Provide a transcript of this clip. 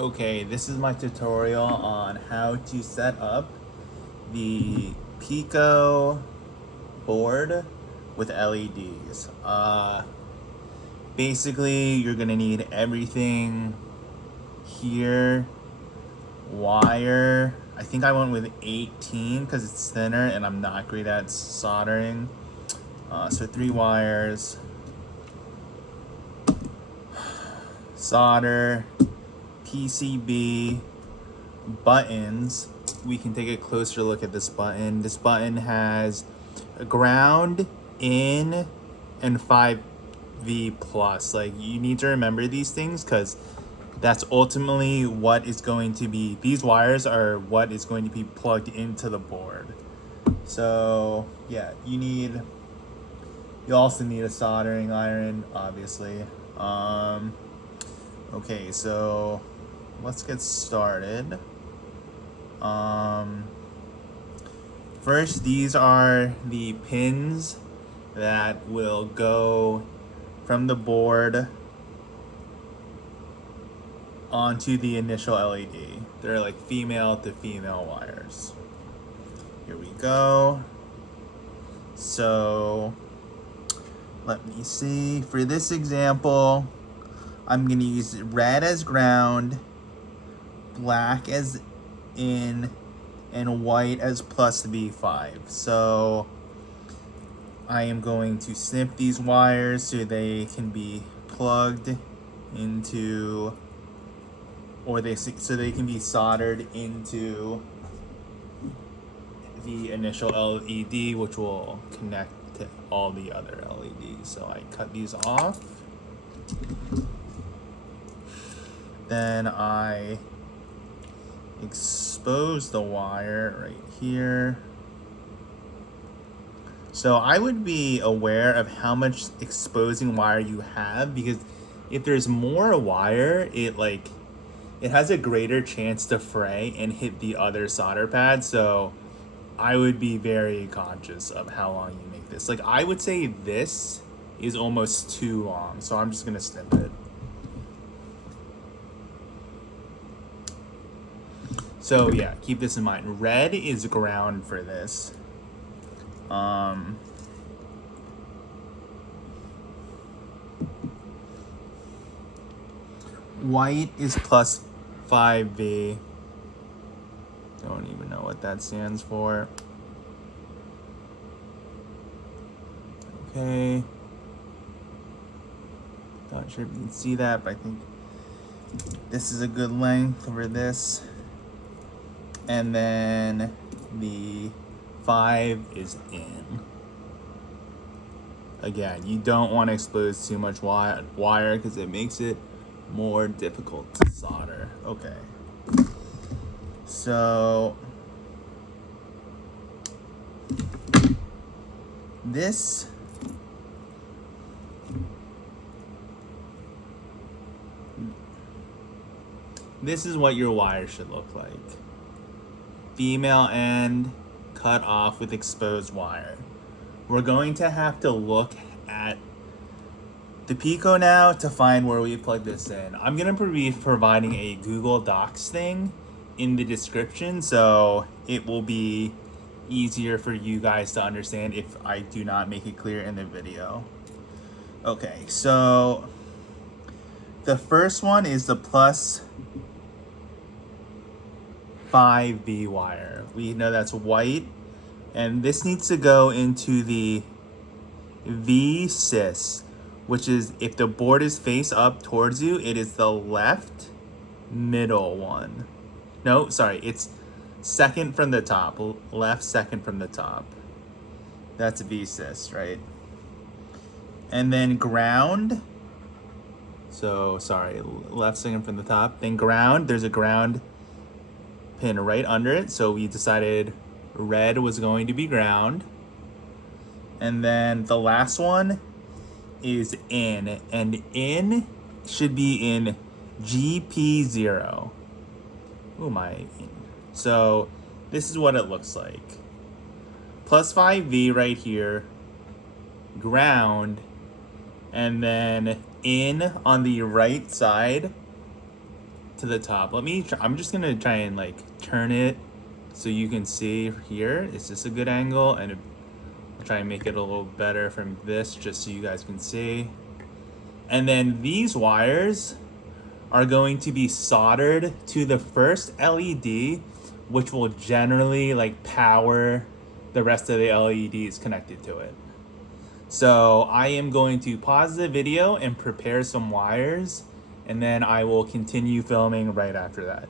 Okay, this is my tutorial on how to set up the Pico board with LEDs. Basically, you're gonna need everything here. Wire. I think I went with 18 because it's thinner and I'm not great at soldering. So 3 wires. Solder. PCB. Buttons. We can take a closer look at this button. This button has a ground, in, and 5V plus. Like, you need to remember these things because that's ultimately what is going to be, these wires are what is going to be plugged into the board. So yeah, you also need a soldering iron, obviously. Okay, so let's get started. First, these are the pins that will go from the board onto the initial LED. They're like female to female wires. Here we go. So let me see. For this example, I'm gonna use red as ground, black as in, and white as plus V5. So I am going to snip these wires so they can be plugged into, so they can be soldered into the initial LED, which will connect to all the other LEDs. So I cut these off. Then I expose the wire right here. So I would be aware of how much exposing wire you have, because if there's more wire, it has a greater chance to fray and hit the other solder pad. So I would be very conscious of how long you make this. Like, I would say this is almost too long, so I'm just gonna snip it. So yeah, keep this in mind. Red is ground for this. White is plus 5V. Don't even know what that stands for. Okay. Not sure if you can see that, but I think this is a good length for this. And then the 5 is in. Again, you don't want to expose too much wire because it makes it more difficult to solder. Okay. So this is what your wire should look like. Female end cut off with exposed wire. We're going to have to look at the Pico now to find where we plug this in. I'm gonna be providing a Google Docs thing in the description, so it will be easier for you guys to understand if I do not make it clear in the video. Okay, so the first one is the plus 5V wire. We know that's white, and this needs to go into the V-sys, which is, if the board is face up towards you, it is the left middle one. No, sorry, it's second from the top. Left second from the top. That's V-sys, right? And then ground. So, sorry, left second from the top. Then ground, there's a ground pin right under it. So we decided red was going to be ground. And then the last one is in, and in should be in GP0. Who am I in? So this is what it looks like. Plus 5V right here, ground, and then in on the right side to the top. I'm just gonna try and like turn it so you can see here. It's just a good angle, and I'll try and make it a little better from this just so you guys can see. And then these wires are going to be soldered to the first LED, which will generally like power the rest of the LEDs connected to it. So I am going to pause the video and prepare some wires, and then I will continue filming right after that.